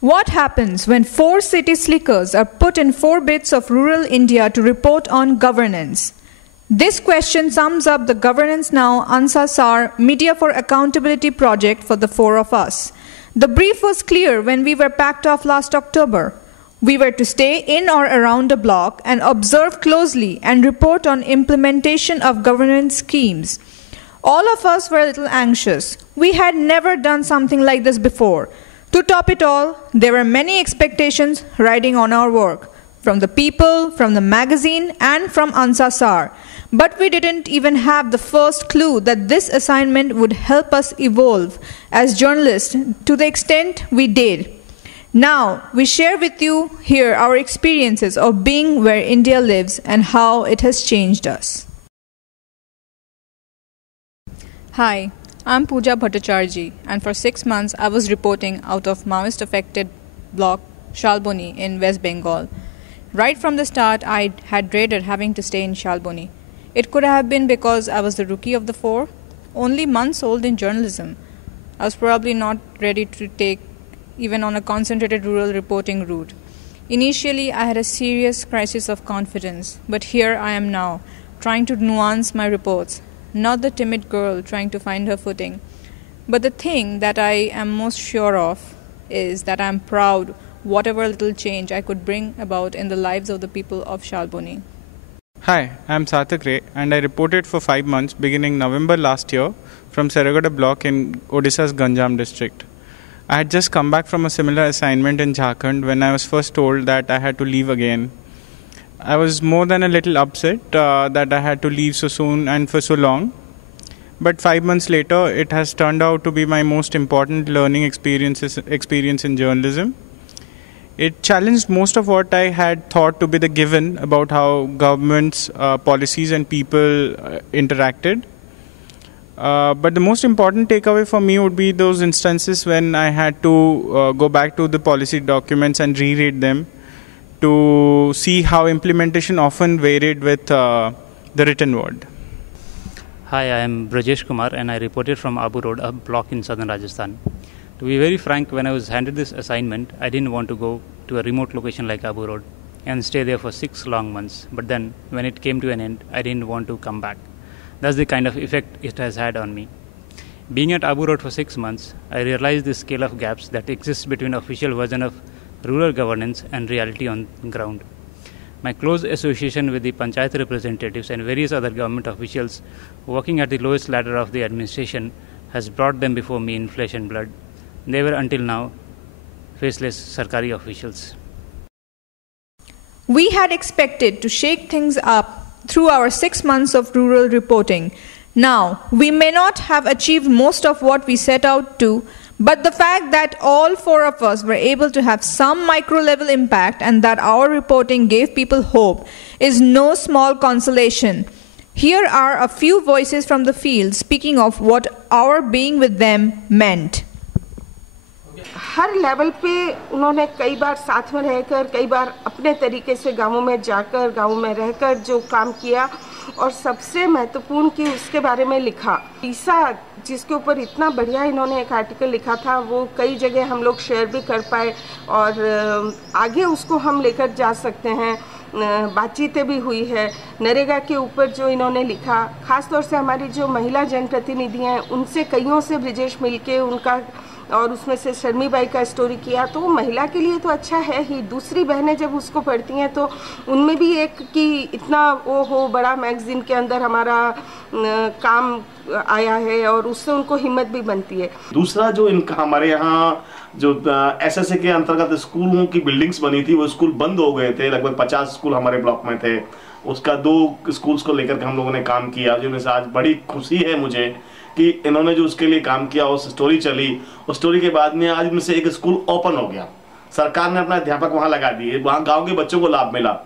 What happens when 4 city slickers are put in 4 bits of rural India to report on governance? This question sums up the Governance Now Ansar Sar Media for Accountability project for the 4 of us. The brief was clear when we were packed off last October. We were to stay in or around a block and observe closely and report on implementation of governance schemes. All of us were a little anxious. We had never done something like this before. To top it all, there were many expectations riding on our work, from the people, from the magazine, and from Ansar Sar. But we didn't even have the first clue that this assignment would help us evolve as journalists to the extent we did. Now, we share with you here our experiences of being where India lives and how it has changed us. Hi, I'm Pooja Bhattacharjee, and for 6 months I was reporting out of Maoist-affected block Shalboni in West Bengal. Right from the start, I had dreaded having to stay in Shalboni. It could have been because I was the rookie of the 4, only months old in journalism. I was probably not ready to take even on a concentrated rural reporting route. Initially, I had a serious crisis of confidence, but here I am now, trying to nuance my reports. Not the timid girl trying to find her footing. But the thing that I am most sure of is that I am proud whatever little change I could bring about in the lives of the people of Shalboni. Hi, I'm Sarthak Ray and I reported for 5 months beginning November last year from Seragada block in Odisha's Ganjam district. I had just come back from a similar assignment in Jharkhand when I was first told that I had to leave again. I was more than a little upset that I had to leave so soon and for so long. But 5 months later, it has turned out to be my most important learning experience in journalism. It challenged most of what I had thought to be the given about how governments, policies and people interacted. But the most important takeaway for me would be those instances when I had to go back to the policy documents and reread them to see how implementation often varied with the written word. Hi, I am Brajesh Kumar and I reported from Abu Road, a block in southern Rajasthan. To be very frank, when I was handed this assignment, I didn't want to go to a remote location like Abu Road and stay there for 6 long months. But then, when it came to an end, I didn't want to come back. That's the kind of effect it has had on me. Being at Abu Road for 6 months, I realized the scale of gaps that exist between official version of rural governance and reality on ground. My close association with the panchayat representatives and various other government officials working at the lowest ladder of the administration has brought them before me in flesh and blood. They were until now faceless Sarkari officials. We had expected to shake things up through our 6 months of rural reporting. Now, we may not have achieved most of what we set out to, but the fact that all 4 of us were able to have some micro-level impact and that our reporting gave people hope is no small consolation. Here are a few voices from the field speaking of what our being with them meant. Her level पे उन्होंने कई बार साथ में रहकर, कई बार अपने तरीके से गांवों में जाकर, गांवों में रहकर जो काम किया और सबसे महत्वपूर्ण कि उसके बारे में लिखा। ईसा जिसके ऊपर इतना बढ़िया इन्होंने एक आर्टिकल लिखा था, वो कई जगह हम लोग शेयर भी कर पाए और आगे उसको हम लेकर जा सकते हैं। बातचीतें भी हुई है। नरेगा के ऊपर जो इन्होंने लिखा, ख़ास तौर से हमारी जो महिला जनप्रतिनिधि हैं उनसे कईयों से ब्रिजेश मिलके उनका और उसमें से शर्मी बाई का स्टोरी किया, तो महिला के लिए तो अच्छा है ही। दूसरी बहनें जब उसको पढ़ती हैं तो उनमें भी एक कि इतना वो हो बड़ा मैगज़ीन के अंदर हमारा काम आया है और उससे उनको हिम्मत भी बनती है। दूसरा जो इनका हमारे यहाँ जो एसएसए के अंतर्गत स्कूलों की बिल्डिंग्स बनी थी, वो स्कूल बंद हो गए थे। लगभग 50 स्कूल हमारे ब्लॉक में थे। उसका 2 स्कूल्स को लेकर के हम लोगों ने काम किया, जिनमें से आज बड़ी खुशी है मुझे कि इन्होंने जो उसके लिए काम किया, उस स्टोरी चली, उस स्टोरी के बाद में आज इनमें से एक स्कूल ओपन हो गया। सरकार ने अपना अध्यापक वहाँ लगा दिए, वहाँ गाँव के बच्चों को लाभ मिला।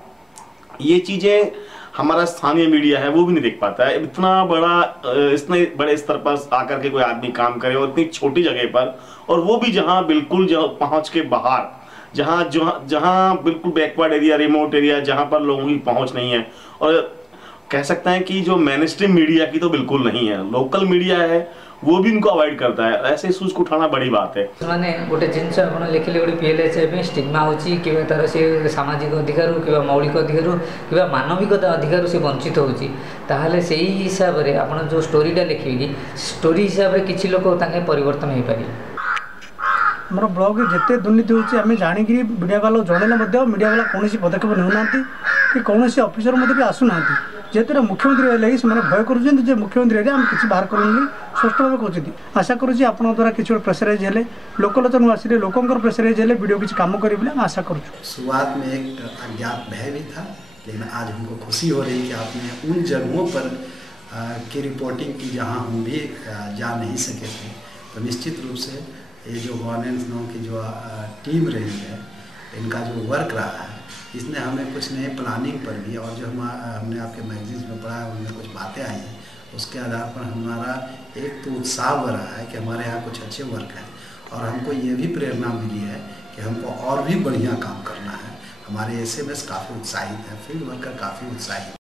ये चीज़ें हमारा स्थानीय मीडिया है वो भी नहीं देख पाता है। इतना बड़े स्तर पर आकर के कोई आदमी काम करे और इतनी छोटी जगह पर, और वो भी जहाँ बिल्कुल पहुँच के बाहर, जहाँ बिल्कुल बैकवर्ड एरिया, रिमोट एरिया, जहाँ पर लोगों की पहुँच नहीं है। और कह सकते हैं कि जो मेनस्ट्रीम मीडिया की तो बिल्कुल नहीं है, लोकल मीडिया है वो भी इनको अवॉइड करता है। ऐसे इश्यूज को उठाना बड़ी बात है। माने गोटे जिनस आप लिखिले गोटे PLHI स्टिग्मा होची कि तार से सामाजिक अधिकार कि मौलिक अधिकार कि मानविक अधिकार से वंचित होची ताहले से हिसाब से आप जो स्टोरीटा लिखे स्टोरी हिसाब से किसी लोग परिवर्तन हो पारे। मोर ब्लॉग जिते दुर्नीति होची आम जानिक मीडिया वाला जनले मीडिया वाला कौन पदक्षेप नेउना कि कौन ऑफिसर भी आसुना जेते मुख्यमंत्री लगे से भय कर मुख्यमंत्री आम किसी बाहर करूँ स्पष्ट भाव कहते। आशा करुँच आप द्वारा किसी प्रेसराइज है लोकलोचन आसिले लोकंर प्रेसराइज है वीडियो किसी काम करें आशा करूँ। शुरुआत में एक अज्ञात भय भी था, लेकिन आज हमको खुशी हो रही है कि आपने उन जगहों पर की रिपोर्टिंग की जहाँ हम भी जा नहीं सके थे। तो निश्चित रूप से ये जो गवर्नेंस नाउ की जो टीम रही है, इनका जो वर्क रहा है, इसने हमें कुछ नए प्लानिंग पर भी और जो हमने आपके मैगजीन्स में पढ़ा है उनमें कुछ बातें आई हैं, उसके आधार पर हमारा एक तो उत्साह बढ़ा है कि हमारे यहाँ कुछ अच्छे वर्क हैं और हमको ये भी प्रेरणा मिली है कि हमको और भी बढ़िया काम करना है। हमारे SMS काफ़ी उत्साहित हैं, फील्ड वर्कर काफ़ी उत्साहित हैं।